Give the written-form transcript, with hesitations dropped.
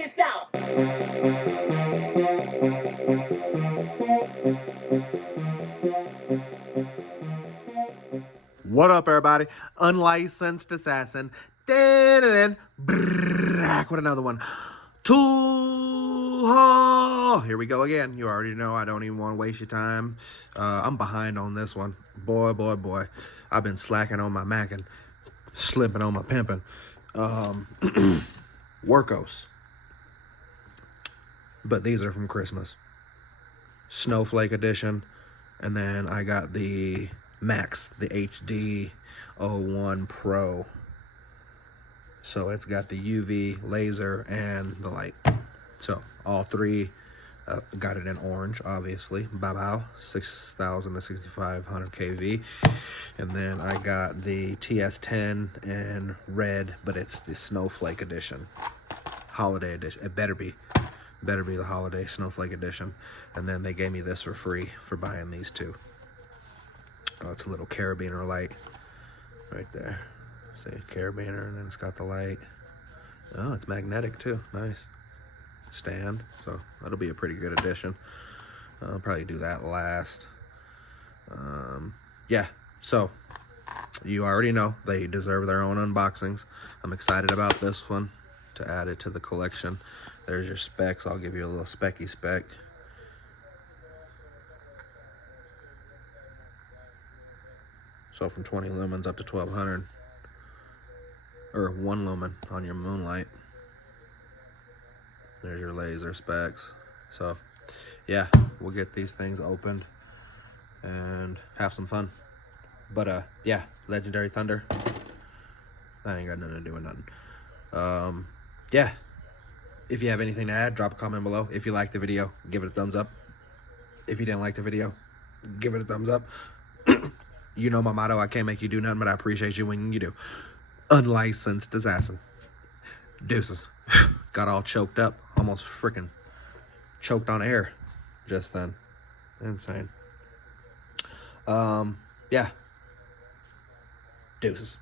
this out. What up, everybody? Unlicensed assassin. Back with another one. Here we go again. You already know I don't even want to waste your time. I'm behind on this one. Boy. I've been slacking on my macking, slipping on my pimping. Wurkkos. But these are from Christmas. Snowflake edition. And then I got the Max, the HD01PRO. So it's got the UV, laser, and the light. So all three, got it in orange, obviously. Bow, 6,000 to 6,500 kV. And then I got the TS10 in red, but it's the Snowflake edition, holiday edition. It better be the holiday Snowflake edition. And then they gave me this for free for buying these two. Oh, it's a little Carabiner light right there. See, Carabiner, and then it's got the light. Oh, it's magnetic too. Nice. Stand. So that'll be a pretty good addition. I'll probably do that last. Yeah. So you already know they deserve their own unboxings. I'm excited about this one to add it to the collection. There's your specs. I'll give you a little specky spec. So from 20 lumens up to 1200, or 1 lumen on your moonlight. There's your laser specs. So yeah, we'll get these things opened and have some fun. But yeah, Legendary Thunder, that ain't got nothing to do with nothing. Yeah, if you have anything to add, drop a comment below. If you liked the video, give it a thumbs up. If you didn't like the video, give it a thumbs up. You know my motto, I can't make you do nothing, but I appreciate you when you do. Unlicensed assassin. Deuces. Got all choked up. Almost freaking choked on air just then. Insane. Yeah. Deuces.